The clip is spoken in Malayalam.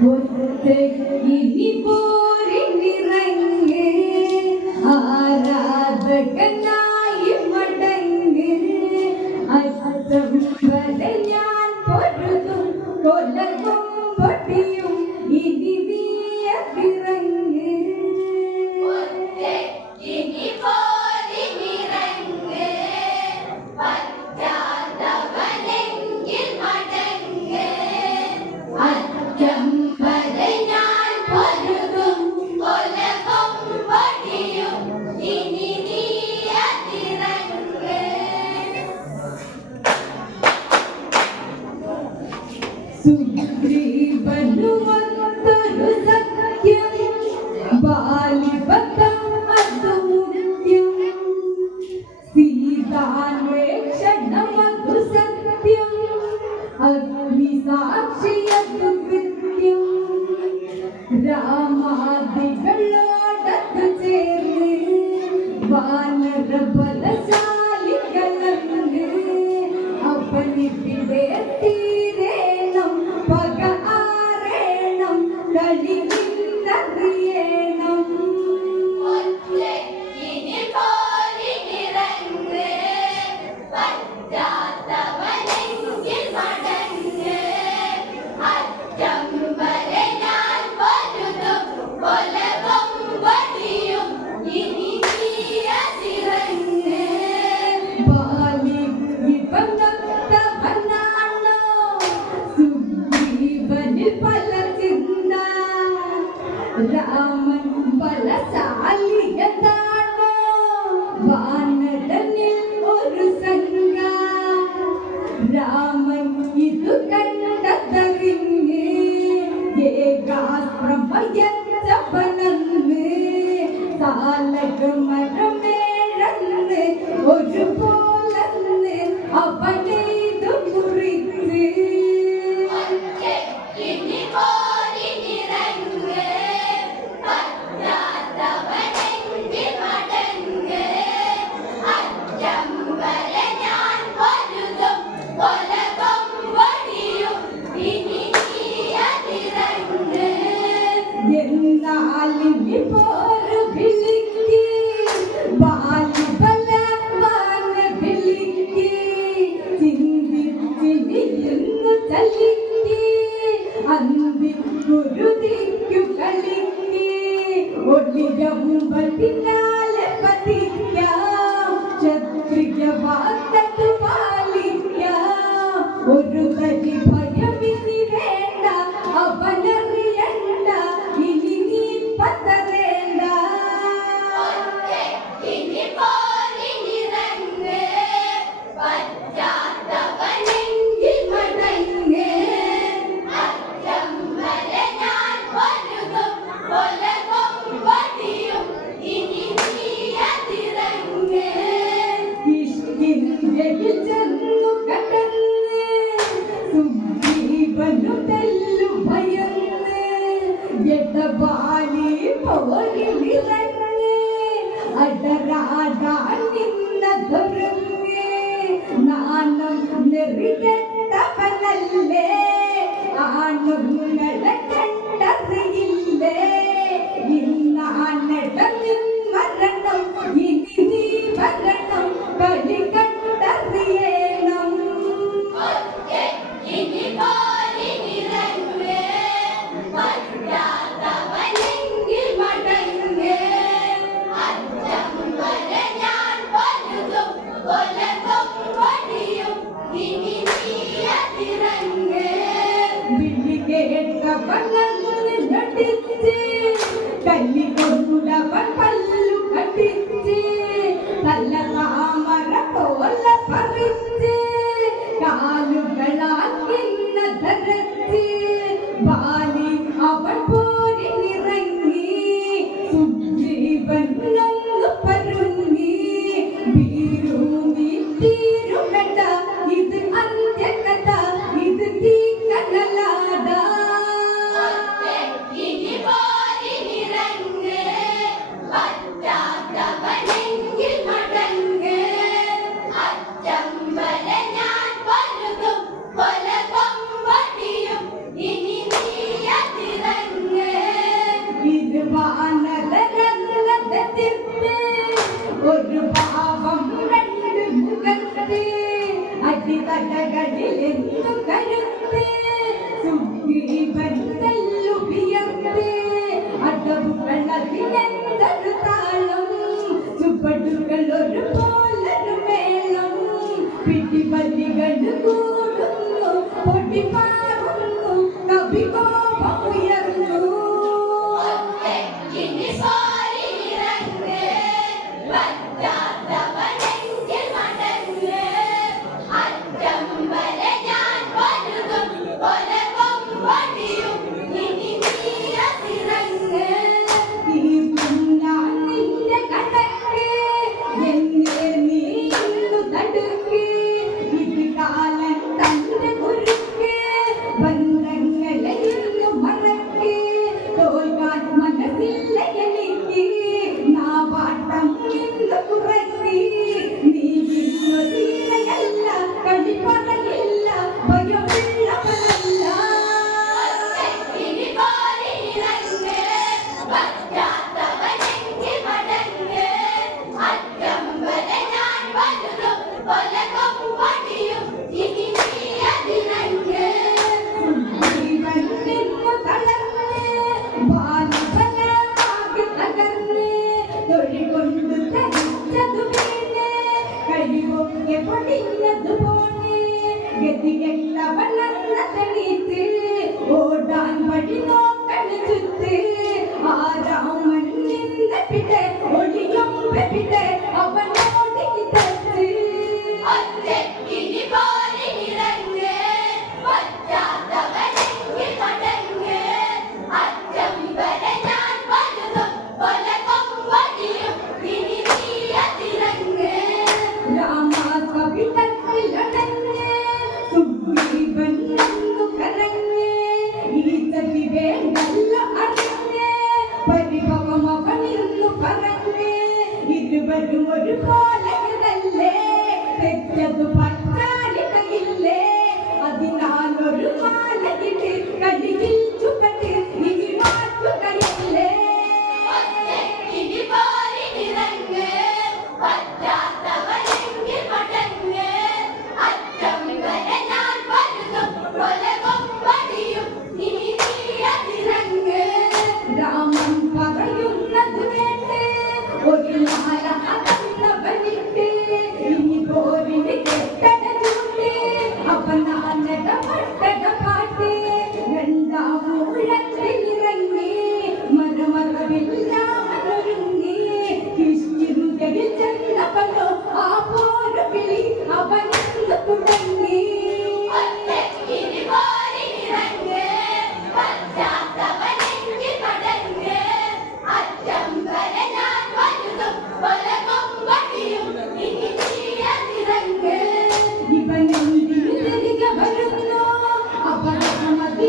ഇനി പോരിറങ്ങ് ആരാധകനായി മടങ്ങ് അച്ഛം വരെ ഞാൻ പൊരുതും കൊലക്കും പൊട്ടിയും ഇനി നീ അതിറങ്ങ് ഇനി പോരിറങ്ങ് പറ്റാത്തവനെങ്കിൽ മടങ്ങ് അച്ഛം വരെ ഞാൻ പൊരുതും കൊലക്കും പൊട്ടിയും ഇനി നീ അതിറങ്ങ് സുഗ്രീവനുമൊത്തൊരു സഖ്യം ബാലിപദം അതു മുഖ്യം സീതാന്വേഷണമതു സത്യം അഗ്നിസാക്ഷിയതു കൃത്യം രാമാദികളോടൊത്തു ചേർന്ന് വാനര ബലശാലികളന്ന് അവനിവിടെ തീരേണം പക ആറേണം കളിക്കുന്നറിയണം ഇനി പോരിറങ്ങ് പറ്റാത്തവനെങ്കിൽ മടങ്ങ് അറ്റം വരെ ഞാൻ പൊരുതും കൊലവും വടിയും ഇനി നീ അതിറങ്ങ് ബാലി വിപന്നത്തവനാണോ സുഗ്രീവനിൽ പല ചിന്ത രാമൻ ബലശാലിയതാണോ വാനരനിൽ ഒരു സംഘ രാമൻ ഇതു കണ്ടതറിഞ്ഞ് ഏകാസ്ത്രമയച്ചവനന്ന് താലകമരമേഴന്ന് ഒരുപോലന്ന് അവനെയ്തു കുറിച്ച് ഇനി പോരിറങ്ങ് പറ്റാത്തവനെങ്കിൽ മടങ്ങ് അറ്റം വരെ ഞാൻ പൊരുതും കൊലവും വടിയും ഇനി നീ അതിറങ്ങ് എന്നാലിനി പോരു വിളിക്ക് ബാലിബലവാന വിളിക്ക് ചിന്തിച്ചിനിയുന്നു ചലിക്ക് അന്തി കുരുതിക്കു കളിക്ക് ഒളിയമ്പതിനാലെ പതിക്കാം ക്ഷത്രിയ വാർത്തു പാലിക്കാം ഒരു തരി ഭയമിനി വേണ്ട അവനറിയണ്ട ഇനി നീ പതറേണ്ട ഇനി പോരിറങ്ങ് പറ്റാത്തവനെങ്കിൽ മടങ്ങ് അറ്റം വരെ ഞാൻ പൊരുതും കൊലവും വടിയും ഇനി നീ അതിറങ്ങ് കിഷ്കിന്ധയിൽ ചെന്നു കടന്ന് സുഗ്രീവനു തെല്ലു ഭയന്ന് യഥബാലി പോരിലിറങ്ങ് അടരാടാൻ നിന്നതൊരുങ്ങ് നാണം നെറികെട്ടവനല്ലേ ആണുങ്ങളെ കണ്ടറിയില്ലേ ഇന്നാണിടമിൽ മരണം ഇനി നീ വരണം കളി കണ്ടറിയണം ഇനി പോരിറങ്ങ് പറ്റാത്തവനെങ്കിൽ മടങ്ങ് അറ്റം വരെ ഞാൻ പൊരുതും കൊലവും വടിയും ഇനി നീ അതിറങ്ങ് വിളി കേട്ടവനടിച്ച് കല്ലി കൊണ്ടവൻ പല്ലു കടിച്ച് നല്ല താമര പോലെ പറിച്ച് കാലുകളാക്കിന്ന ധരച്ച് ബാലി അവൻ പോരിറങ്ങി സുഗ്രീവൻ നന്നു പരുങ്ങി വീരൂന്നി തീരുമെട ഇത് അന്ത്യകഥ ഇത് തീക്കനലാട ഇനി പോരിറങ്ങ് പറ്റാത്തവനെങ്കിൽ മടങ്ങ് അറ്റം വരെ ഞാൻ പൊരുതും കൊലവും വടിയും അതിനെന്തൊരു താളം ചുവടുകൾ ഒരുപോലൊരു മേളം പിടിപല്ലികൾ കൂടുന്നു പൊട്ടിപ്പാറുന്നു കവികോപമുയർന്നു ഓടാൻ വഴി നോക്കണ ചുറ്റ് ആരാമൻ നിന്നിട്ട് ഒളിയും പെട്ട് അവനോട് കിടത്ത് ഇരുവരും ഒരുപോലെ തെറ്റതു പറ്റാനിടയില്ലേ അതിനാൽ ഒരു മാലയിട്ട് കടിയിൽ ചുവട്ട് ഇനി മാറ്റുകയല്ലേ രാമൻ പറയുന്നത് വേണ്ടേ ഒരു മാല അകന്നവനിട്ട് ഇനി പോരിന് കെട്ടട ചൂട്ട് അവനാനട പട്ടട പാട്ട് രണ്ടാം ഊഴത്തിലിറങ്ങി മരമറവില്ലാമൊരുങ്ങി കിഷ്കിരുതയിൽ ചെന്നവനോ ആ പോരു വിളി അവനെന്ന് തുടങ്ങി ഇവനെന്തിനു തിരികെ വരുന്നു അപകടമതി